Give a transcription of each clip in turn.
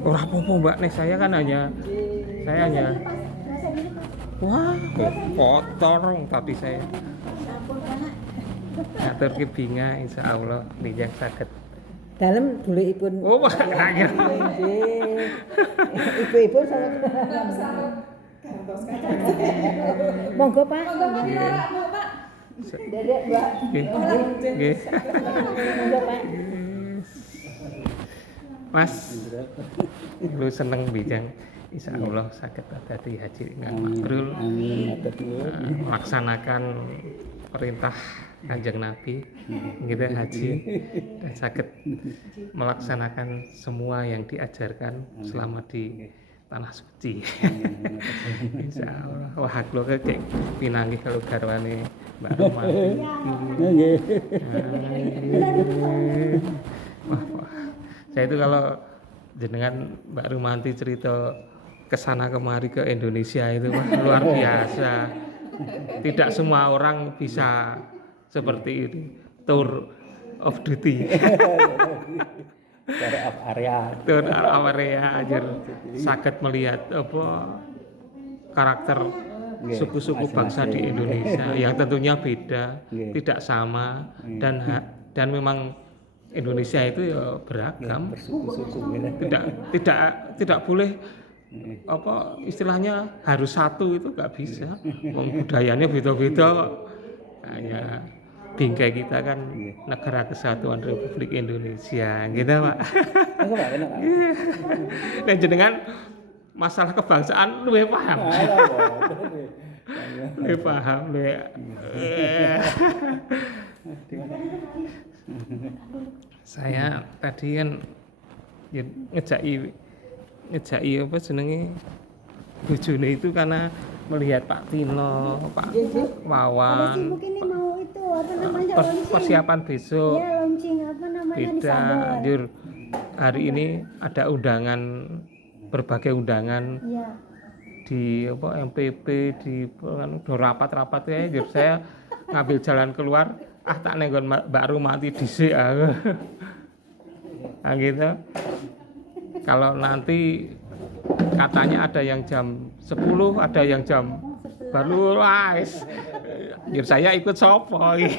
Ora apa-apa Mbak, nih saya hanya wah, kotor tadi saya. Ngatur ki binga insyaallah bijak saged. Dalem bulikipun. Oh, makanya. Nggih. Ibu-ibu salah. Monggo Pak. Nggih. Dedek Mbak. Nggih. Monggo Pak. Mas, lu seneng bijang insyaallah saged dadi haji mabrur. Amin. Melaksanakan perintah Kanjeng Nabi gitu haji dan saged melaksanakan semua yang diajarkan selama di tanah suci. Insyaallah. Wah, kula kek pinanggih kalau garwane Mbak Roma. Nggih. Wah, saya itu kalau jenengan Mbak Rumanti cerita kesana kemari ke Indonesia itu wah, luar biasa. Tidak semua orang bisa seperti ini, tour of duty. Dari area. Tour area aja saged melihat apa karakter suku-suku bangsa di Indonesia yang tentunya beda, tidak sama dan memang Indonesia itu ya beragam. Tidak boleh apa istilahnya harus satu itu nggak bisa. Budayanya beda-beda. Kayak bingkai kita kan Negara Kesatuan Republik Indonesia, gitu Pak. Dan jenengan masalah kebangsaan luwih paham. Luwih paham, luwih. Saya tadi kan ya, ngejaki apa jenenge bojone itu karena melihat Pak Tino, Pak Wawan. Mungkin ini mau itu apa namanya launching. Persiapan besok. Ya launching apa namanya di Beda, Sabon. Jur. Hari ini ada undangan, berbagai undangan Iya. di apa MPP di rapat-rapat ya. Jur saya ngambil jalan keluar, tak nenggon Mbak Rumanti dhisik aku. Nah gitu. Kalau nanti katanya ada yang jam 10, ada yang jam baru wis. Jur saya ikut sopo iki.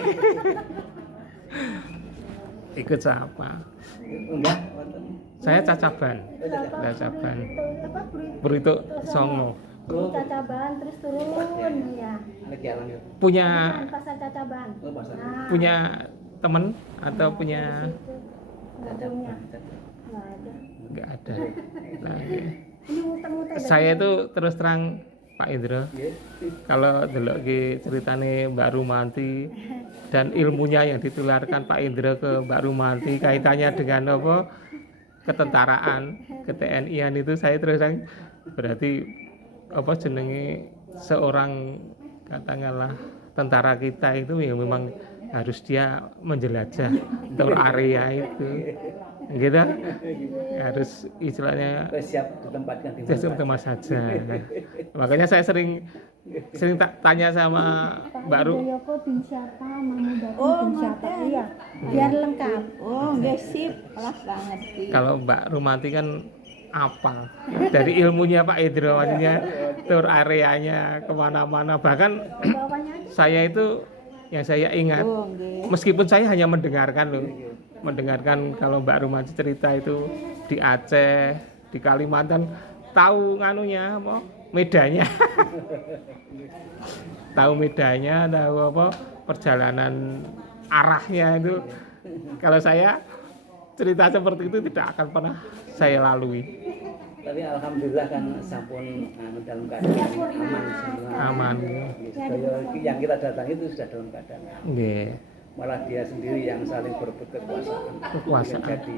Ikut siapa? Saya cacaban. Apa Burito Songo. Cacaban terus turun ya. Punya Pasar Cacaban. Nah, punya temen atau punya nggak punya. Nggak ada. nggak ada. Nah, Ini muter-muter. saya itu terus terang Pak Indro, kalau delok ki ceritane Mbak Rumanti dan ilmunya yang ditularkan Pak Indro ke Mbak Rumanti kaitannya dengan apa ketentaraan, ke TNI-an itu saya terus terang berarti apa jenenge seorang katakanlah tentara kita itu ya memang harus dia menjelajah tour area itu gitu harus istilahnya Siap ditempatkan di tempat saja. Makanya saya sering tanya sama Mbak Ru, Yoko bin siapa, Mahmud bin siapa, iya, biar lengkap. Oh, nggak sip, kelas banget sih. kalau Mbak Rumanti kan apal dari ilmunya Pak Idro, maksudnya tour areanya kemana-mana, bahkan Bawahnya aja. saya itu yang saya ingat Oh, nggih. meskipun saya hanya mendengarkan loh, mendengarkan kalau Mbak Rumanti cerita itu di Aceh, di Kalimantan, tahu nganunya apa medanya. Tahu medanya, tahu apa perjalanan arahnya itu. Kalau saya cerita seperti itu tidak akan pernah saya lalui. Tapi alhamdulillah kan sampun dalam keadaan aman semua. Aman. Sedaya yang kita datangi itu sudah dalam keadaan aman. Nggih. Malah dia sendiri yang saling berebut kekuasaan. Jadi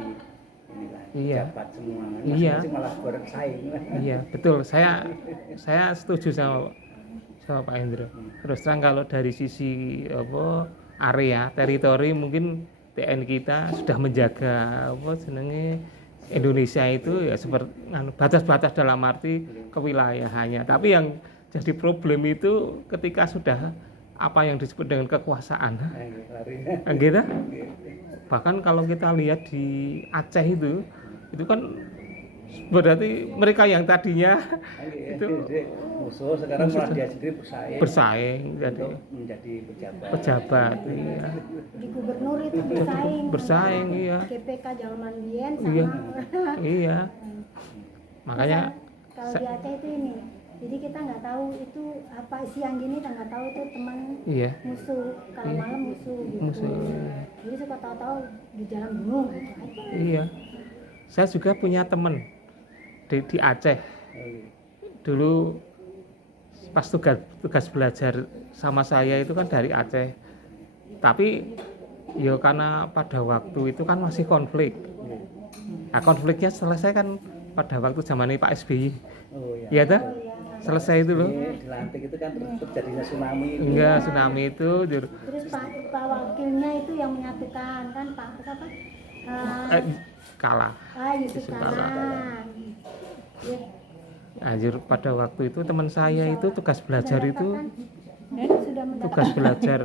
inilah Iya. jabat semua. Iya. Masing-masing malah bersaing. Iya, betul. Saya setuju sama Pak Hendro. Terus terang kalau dari sisi apa area teritori mungkin TNI kita sudah menjaga apa jenenge Indonesia itu ya seperti batas-batas dalam arti kewilayahannya. Tapi yang jadi problem itu ketika sudah apa yang disebut dengan kekuasaan. Gitu. Bahkan kalau kita lihat di Aceh itu Itu kan berarti mereka yang tadinya itu musuh sekarang malah dia sendiri bersaing jadi untuk menjadi pejabat, iya. Di gubernur itu bersaing. Bersaing, iya. GPK zaman Bien sama Iya. Iya. Makanya kalau di Aceh itu ini. Jadi kita nggak tahu itu apa siang gini kita nggak tahu itu teman iya, musuh. Kalau malam musuh gitu. musuh. Jadi suka tahu-tahu di jalan bunuh gitu aja. Iya. Saya juga punya teman di Aceh. Dulu pas tugas belajar sama saya itu kan dari Aceh. Tapi ya karena pada waktu itu kan masih konflik. Nah, konfliknya selesai kan pada waktu zamannya Pak SBY. Oh Iya toh? Selesai itu loh. dilantik itu kan terjadinya tsunami itu. Enggak, tsunami itu Terus Pak Wakilnya itu yang menyatukan kan Pak apa? kalah. Yusuf Kala. Ya, Anjir, pada waktu itu teman saya itu tugas belajar itu sudah mendapatkan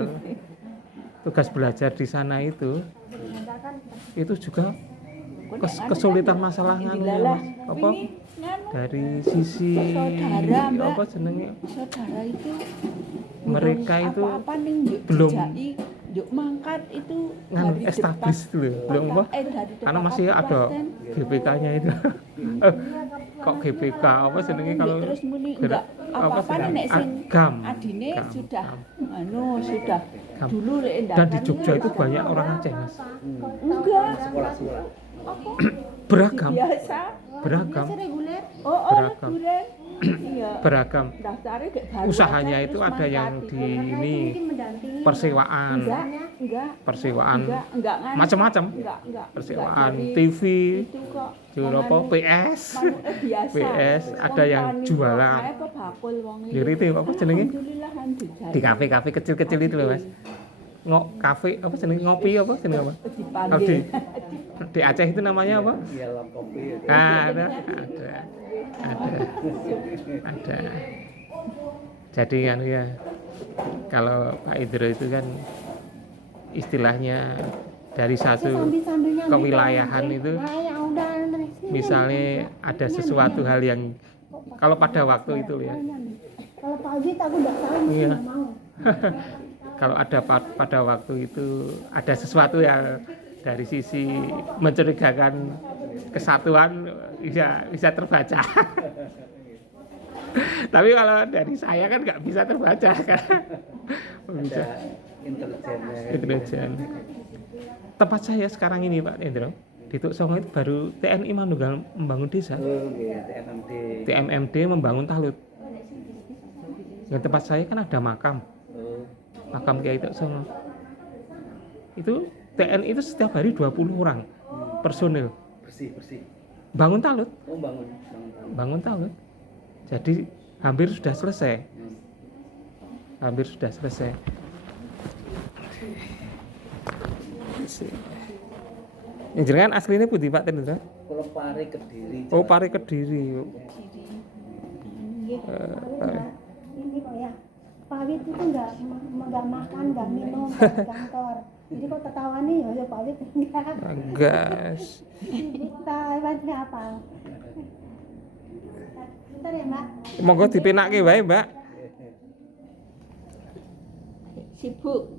tugas belajar di sana itu juga kesulitan masalah apa dari sisi Saudara, Mbak. apa jenenge Saudara itu mereka itu apa nih belum yuk mangkat itu nganu dari establis depan- itu loh, belum apa dari depan karena masih ada kabupaten. GPK-nya itu. Kok GPK apa jenenge kalau Terus muni gerak- enggak apa apa-apa sih? nek sing Gam. adine Gam. sudah Gam. sudah Gam. dulu lek Dan di Jogja itu banyak orang Aceh, Mas. enggak Sekolah-sekolah. Beragam, biasa beragam, biasa reguler. Beragam. reguler iya beragam. daftarnya kayak baru Usahanya aja, itu terus ada yang mangkat di itu. ini Mungkin mendampingi. persewaan, enggak persewaan enggak nganu. macam-macam. enggak Persewaan dari TV, itu kok jual apa PS, biasa PS, ada yang Spontani jualan. kok, apa bakul wong di itu apa jenenge alhamdulillah alhamdulillah di kafe-kafe kecil-kecil itu loh, Mas. Kafe apa jenenge ngopi apa jenenge apa? Kalau di Aceh itu namanya apa? Iya, lam kopi. Ada. Jadi kan ya, kalau Pak Idro itu kan istilahnya dari satu Sambil-sambilnya kewilayahan itu, ya udah misalnya ada sesuatu hal yang kalau pada waktu itu ya, kalau Pak Ajit aku udah tahu Iya. nggak mau. kalau ada pada waktu itu ada sesuatu yang dari sisi mencurigakan kesatuan bisa terbaca. Tapi kalau dari saya kan nggak bisa terbaca kan. Bisa Ada intelijennya. intelijen. Tempat saya sekarang ini Pak Indro di Tuk Songo itu baru TNI Manunggal membangun desa, Oh, nggih, TMMD. TMMD membangun talut. Di tempat saya kan ada makam Oh, Kiai Tuk Songo. Itu TNI itu setiap hari 20 orang personil bersih. bangun talut. Oh, bangun. Jadi hampir sudah selesai. Yang jenengan aslinya putih Pak Tendra? Kalau Pare Kediri. Oh, Pare Kediri. Nggih. Ini kok ya. Pak Wit itu nggak makan, nggak minum, nggak di kantor. Jadi kok ketawa nih ya Pak Wit enggak. Gas. Kita hebatnya apa? Bentar ya Mbak. Monggo dipinake wae, Mbak. sibuk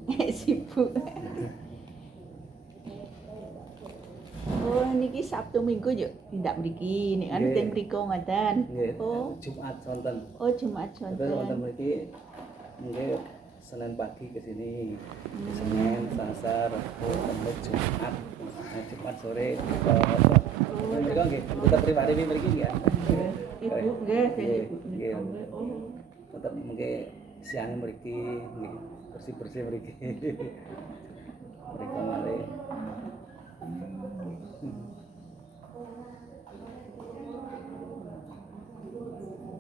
oh niki Sabtu Minggu yuk tindak mriki nek kan Nggih. teng mriko ngoten Nggih, oh Jumat sonten. Jumat Terus wonten sonten mriki nggih Senin pagi ke sini. Senin, Selasa, Rabu, Kamis, Jumat. Nah, Jumat sore mereka nggih, anggota pribadi mriki ya. ibu nggih sing Nggih, ibu nggih. oh Tetep mengke siang mriki nggih, bersih-bersih mriki. Mereka mari.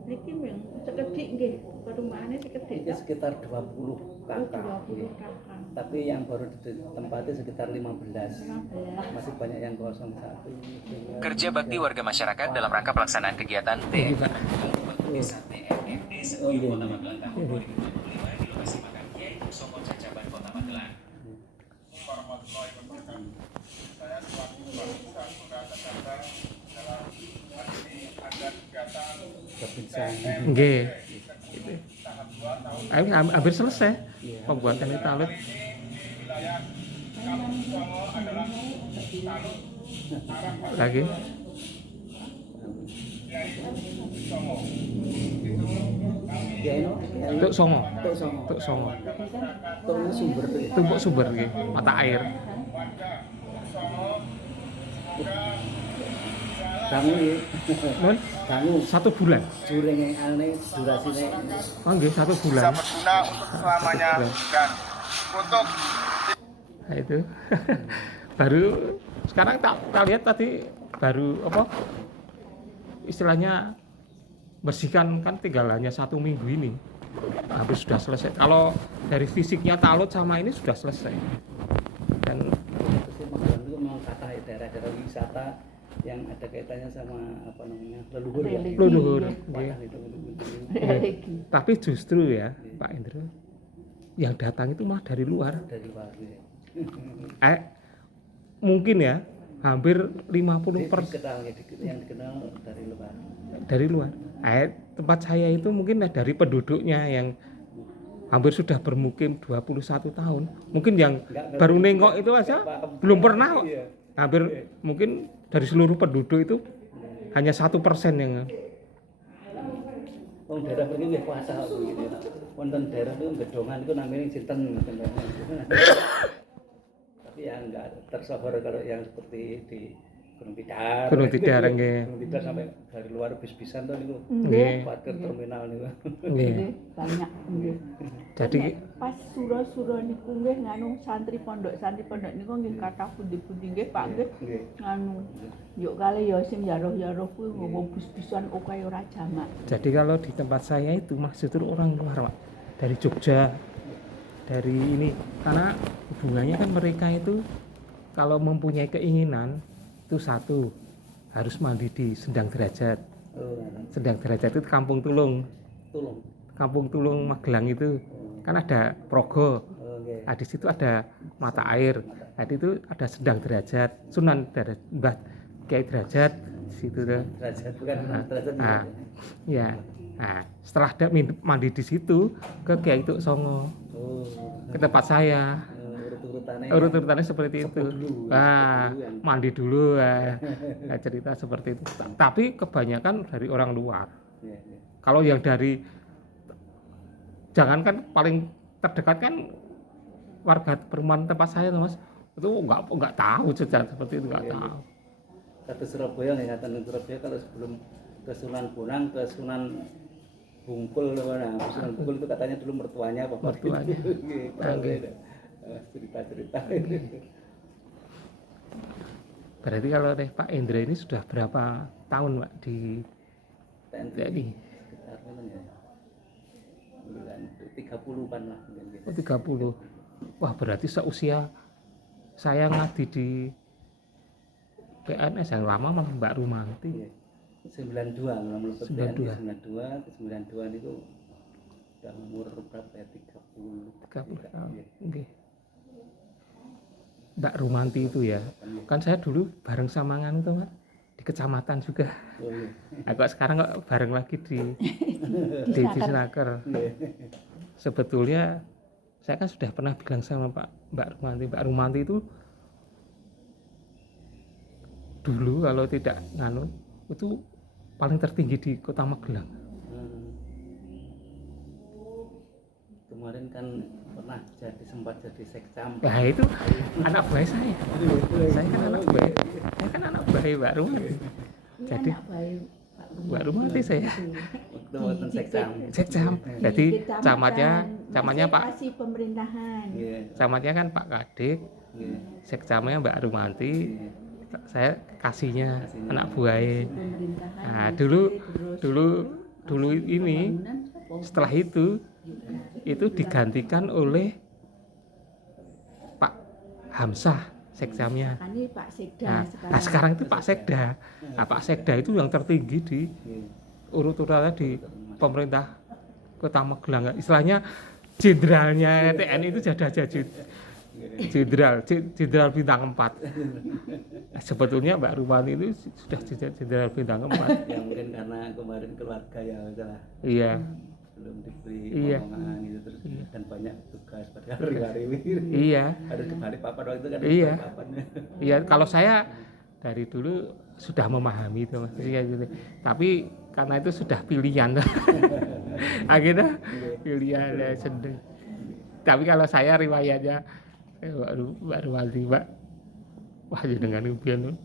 niki mung sekedhik nggih perumahane sekedhik Ini sekitar 20 kakak. 20 kakak Tapi yang baru ditempati sekitar 15. Masih banyak yang kosong satu. Kerja bakti warga masyarakat dalam rangka pelaksanaan kegiatan Iya, Pak. Desa TMMD Setuyu Kota Magelang tahun 2025 di lokasi makam Kiai Tuk Songo Cacaban Kota Magelang. Warahmatullahi wabarakatuh. Saya selaku Bapak Saudara Babinsa. Nggih. Hampir selesai pembuatan ini talut. Lagi Ya ini tuk songo, tok songo. tuk songo. Tok ini sumber tuh ya. Tumpuk sumber nggih, mata air. Kamu ya. Nun, Kamu 1 bulan. jureng yang aneh durasinya. Oh nggih, 1 bulan. bisa berguna untuk selamanya dan untuk Nah itu. Baru sekarang tak lihat tadi baru apa? Istilahnya bersihkan kan tinggal hanya 1 minggu ini. Habis sudah selesai. Kalau dari fisiknya talut sama ini sudah selesai. Dan Terus Magelang itu memang kata daerah-daerah wisata yang ada kaitannya sama apa namanya leluhur ya. Religi. leluhur. Patah nggih. itu. Religi. Tapi justru ya Pak Indro, yang datang itu malah dari luar. Dari luar ya. Mungkin ya hampir 50% Dikenal ya, yang dikenal dari luar. dari luar. Tempat saya itu mungkin dari penduduknya yang hampir sudah bermukim 21 tahun. Mungkin yang Nggak baru ngerti. nengok itu aja Nggak paham. belum pernah kok. Iya. Hampir mungkin dari seluruh penduduk itu hanya 1% yang Wong daerah mriki nggih kuasa kok gitu. Wonten daerah itu gedongan itu namanya sinten gitu. Tapi ya enggak tersohor kalau yang seperti di Gunung Tidar. Gunung Tidar, nggih. Gunung Tidar sampai dari luar bis-bisan tuh niku. Nggih. Parkir terminal niku. nggih. Nggih, banyak nggih. Jadi Nek pas sura-sura niku nggih nganu santri pondok niku nggih kathah pundi-pundi nggih Pak nggih Nggih. nganu yuk kali ya sing yaroh-yaroh kuwi nggawa bis-bisan oke ora jamak. Jadi kalau di tempat saya itu maksudnya orang luar, Pak. Dari Jogja, dari ini, karena hubungannya kan mereka itu kalau mempunyai keinginan itu satu harus mandi di Sendang Derajat. Oh, Sendang Derajat itu Kampung Tulung, tolong. Kampung Tulung Magelang itu kan ada Progo. Oh, nggih. Nah, di situ ada mata air. Nah, itu ada Sendang Derajat, Sunan Derajat, Mbah Kiai Derajat di situ tuh. Derajat bukan derajat. Nah, ya. Nah, setelah mandi di situ ke Kiai Tuk Songo, Oh. ke tempat saya. Urut-urutannya. Urut-urutannya seperti itu. Dulu. Nah, Dulu yang- mandi dulu. Nah, cerita seperti itu. Tapi kebanyakan dari orang luar. Iya, iya. Kalau yang dari jangankan paling terdekat kan warga perumahan tempat saya, Mas. Itu nggak tahu sejarah seperti itu, nggak Iya, iya. tahu. Kata Surabaya nih, kata Surabaya kalau sebelum ke Sunan Bonang ke Sunan Bungkul, nah Sunan Bungkul itu katanya dulu mertuanya apa? Mertuanya. Gitu. Cerita-cerita. Berarti kalau deh Pak Indra ini sudah berapa tahun, Pak, di TNI? Sekitar mana ya? 30-an lah mungkin. Oh, 30. Wah, berarti seusia saya ngadi di PNS yang lama malah Mbak Rumanti. Iya. 92 kalau melepas 92. 92 itu udah umur berapa ya? 30. 30 tahun. Iya. Nggih. Mbak Rumanti itu ya. Kan saya dulu bareng sama nganu tuh, Pak, di kecamatan juga. Oh, iya. Nah, kok sekarang kok bareng lagi di Snaker. Iya. Sebetulnya saya kan sudah pernah bilang sama Mbak Rumanti itu dulu kalau tidak nganu itu paling tertinggi di Kota Magelang. Kemarin kan pernah sempat jadi sekcam. Nah itu anak buah saya. Saya kan anak buah. Saya kan anak buah Mbak Rumanti. Ini Jadi anak baik Pak Mbak Rumanti saya. Waktu wonten sekcam. Sekcam. Jadi camatnya Pak, kasih pemerintahan. Iya. camatnya kan Pak Kadik, Iya. sekcamnya Mbak Rumanti, Iya. saya kasihnya Kasihnya. anak buahnya. Pemerintahan. Nah, terus dulu ini pembangunan, setelah itu digantikan oleh Pak Hamzah sekcamnya. Ini Pak Sekda Nah, sekarang itu Pak Sekda. Nah, Pak Sekda itu yang tertinggi di Iya. urut-urutannya di pemerintah Kota Magelang. Istilahnya jenderalnya TNI itu Jada Jajid. jenderal bintang 4. Sebetulnya Mbak Rumani itu sudah jenderal bintang 4. Ya mungkin karena kemarin keluarga ya salah. Iya. Belum diberi Iya. omongan gitu terus Iya. dan banyak tugas pada hari-hari Iya. harus ke Balikpapan waktu itu kan Iya. Balikpapan. Iya, kalau saya dari dulu sudah memahami itu Mas. Iya gitu. Tapi karena itu sudah pilihan. Akhirnya pilihan ya sedih. Tapi kalau saya riwayatnya Mbak Rumani, Mbak, wah jenengan pian